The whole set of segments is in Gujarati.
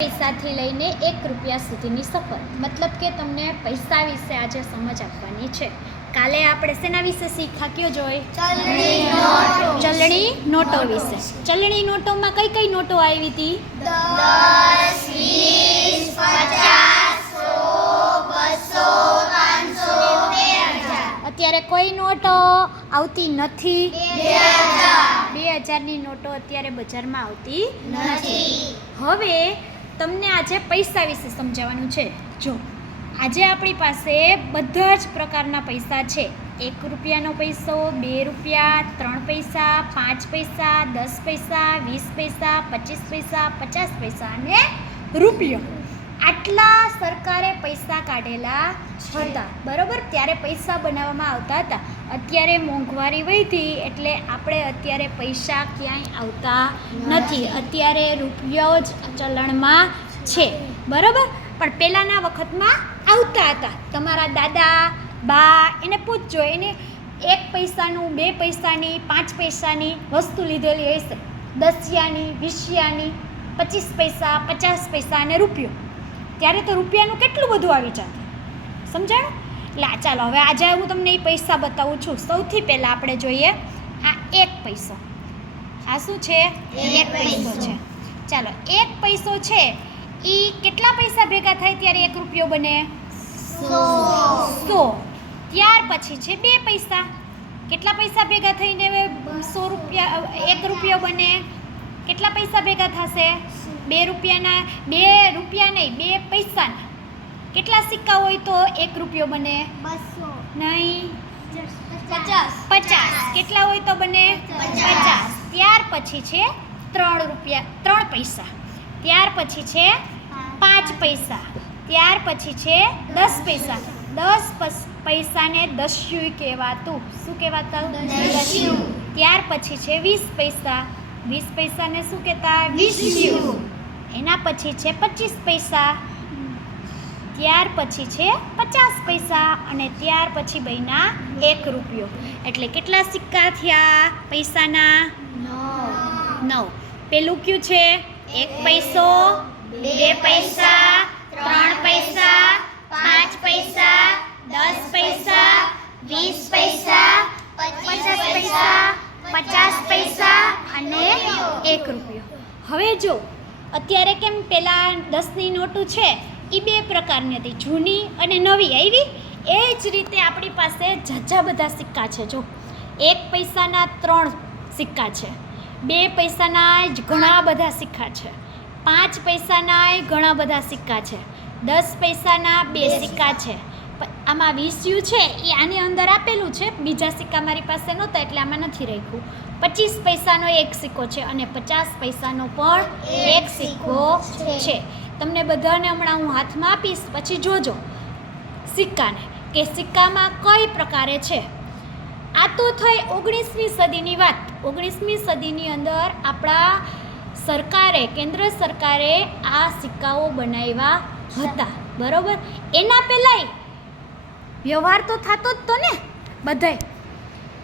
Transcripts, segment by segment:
પૈસાથી લઈને 1 રૂપિયા સુધીની સફર, મતલબ કે તમને પૈસા વિશે આજે સમજ આપવાની છે. કાલે આપણે શેના વિશે શીખ્યા? કયો જોઈ? ચલણી નોટો વિશે. ચલણી નોટોમાં કઈ કઈ નોટો આવી હતી? 10, 20, 50, 100, 200, 500, અત્યારે કોઈ નોટો આવતી નથી. 2000ની નોટો અત્યારે બજારમાં આવતી નથી. હવે તમને આજે પૈસા વિશે સમજાવવાનું છે. જો આજે આપણી પાસે બધા જ પ્રકારના પૈસા છે. 1 રૂપિયાનો પૈસો, 2 રૂપિયા, 3 પૈસા, 5 પૈસા, 10 પૈસા, 20 પૈસા, 25 પૈસા, 50 પૈસા અને રૂપિયો. આટલા સરકારે પૈસા કાઢેલા હતા, બરોબર? ત્યારે પૈસા બનાવવામાં આવતા હતા. અત્યારે મોંઘવારી વધી એટલે આપણે અત્યારે પૈસા ક્યાંય આવતા નથી. અત્યારે રૂપિયો જ ચલણમાં છે, બરોબર? પણ પહેલાંના વખતમાં આવતા હતા. તમારા દાદા બા એને પૂછજો, એને 1 પૈસાનું, 2 પૈસાની, 5 પૈસાની વસ્તુ લીધેલી હશે. 10ની, 20ની, 25 પૈસા, 50 પૈસા અને રૂપિયો. ત્યારે તો રૂપિયાનું કેટલું બધું આવી જતું, સમજાણું? એટલે ચાલો હવે આજે હું તમને એ પૈસા બતાવું છું. સૌથી પહેલાં આપણે જોઈએ આ 1 પૈસો. આ શું છે? 1 પૈસો છે. ચાલો 1 પૈસો છે એ કેટલા પૈસા ભેગા થાય ત્યારે 1 રૂપિયો બને? 100. ત્યાર પછી છે 2 પૈસા. કેટલા પૈસા ભેગા થઈને 100 રૂપિયા 1 રૂપિયો બને? કેટલા પૈસા ભેગા થશે? 2 રૂપિયાના, 2 રૂપિયા નહીં, 2 પૈસાના. કેટલા સિક્કા હોય તો 1 રૂપિયો બને? 200, નહીં, 50, 50. કેટલા હોય તો બને? 50. ત્યાર પછી છે 3 રૂપિયા, 3 પૈસા. ત્યાર પછી છે 5 પૈસા. ત્યાર પછી છે 10 પૈસા. 10 પૈસાને દસ્યુ કહેવાતું. શું કહેવાતું? દસ્યુ. ત્યાર પછી છે 20 પૈસા. 20 પૈસાને શું કહેતા? વીસ્યુ. એના પછી છે 25 પૈસા. ત્યાર પછી છે 50 પૈસા અને ત્યાર પછી બન્યા 1 રૂપિયો. એટલે કેટલા સિક્કા થયા પૈસાના? 9. પેલું કયું છે? 1 પૈસો, 2 પૈસા, 3 પૈસા, 5 પૈસા, 10 પૈસા, 20 પૈસા, 25 પૈસા, 50 પૈસા અને 1 રૂપિયો. હવે જો અત્યારે કેમ પેલા 10ની નોટું છે એ 2 પ્રકારની હતી, જૂની અને નવી આવી. એ જ રીતે આપણી પાસે ઝાઝા બધા સિક્કા છે. જો 1 પૈસાના 3 સિક્કા છે, 2 પૈસાના જ ઘણા બધા સિક્કા છે, 5 પૈસાના ઘણા બધા સિક્કા છે, 10 પૈસાના 2 સિક્કા છે. આમાં 20 છે એ આની અંદર આપેલું છે, બીજા સિક્કા મારી પાસે નહોતા એટલે આમાં નથી રાખ્યું. 25 પૈસાનો 1 સિક્કો છે અને 50 પૈસાનો પણ 1 સિક્કો છે. તમને બધાને હમણાં હું હાથમાં આપીશ, પછી જોજો સિક્કાને કે સિક્કામાં કઈ પ્રકારે છે. આ તો થઈ 19મી સદીની વાત. 19મી સદીની અંદર આપણા સરકારે, કેન્દ્ર સરકારે આ સિક્કાઓ બનાવ્યા હતા, બરોબર? એના પહેલાંય વ્યવહાર તો થતો જ તો ને બધાય.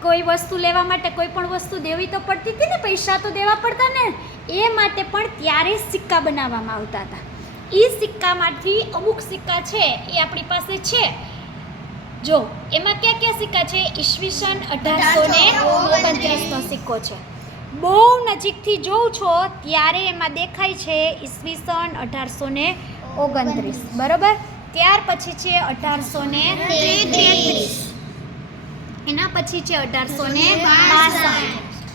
કોઈ વસ્તુ લેવા માટે કોઈ પણ વસ્તુ દેવી તો પડતી હતી ને, પૈસા તો દેવા પડતા ને. એ માટે પણ ત્યારે સિક્કા બનાવવામાં આવતા હતા. એ સિક્કામાંથી અમુક સિક્કા છે એ આપણી પાસે છે. જો એમાં ક્યાં ક્યાં સિક્કા છે? ઈસવીસન 1829નો સિક્કો છે. બહુ નજીકથી જોઉં છો ત્યારે એમાં દેખાય છે ઈસવીસન 1829, બરોબર? ત્યાર પછી છે 1833. એના પછી છે 1862.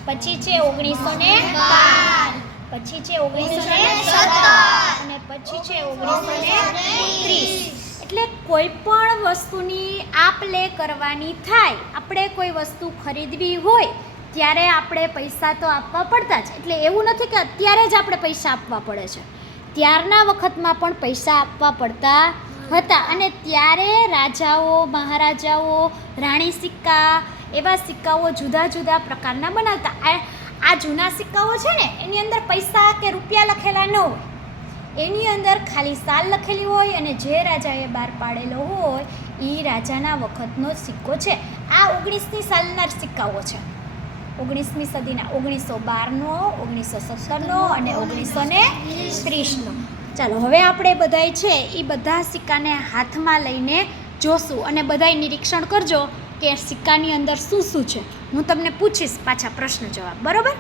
પછી છે 1912. પછી છે 1917 અને પછી છે 1930. એટલે કોઈ પણ વસ્તુની આપ લે કરવાની થાય, આપણે કોઈ વસ્તુ ખરીદવી હોય ત્યારે આપણે પૈસા તો આપવા પડતા જ. એટલે એવું નથી કે અત્યારે જ આપણે પૈસા આપવા પડે છે. ત્યારના વખતમાં પણ પૈસા આપવા પડતા હતા. અને ત્યારે રાજાઓ, મહારાજાઓ, રાણી સિક્કા એવા સિક્કાઓ જુદા જુદા પ્રકારના બનાવતા. આ જૂના સિક્કાઓ છે ને એની અંદર પૈસા કે રૂપિયા લખેલા ન હોય, એની અંદર ખાલી સાલ લખેલી હોય અને જે રાજાએ બહાર પાડેલો હોય એ રાજાના વખતનો સિક્કો છે. આ 19મી સાલના સિક્કાઓ છે. 19મી સદીના 1912નો, 1917નો અને 1930નો. ચાલો હવે આપણે બધાય છે એ બધા સિક્કાને હાથમાં લઈને જોશું અને બધાય નિરીક્ષણ કરજો કે સિક્કાની અંદર શું શું છે. હું તમને પૂછીશ પાછા પ્રશ્ન જવાબ, બરાબર?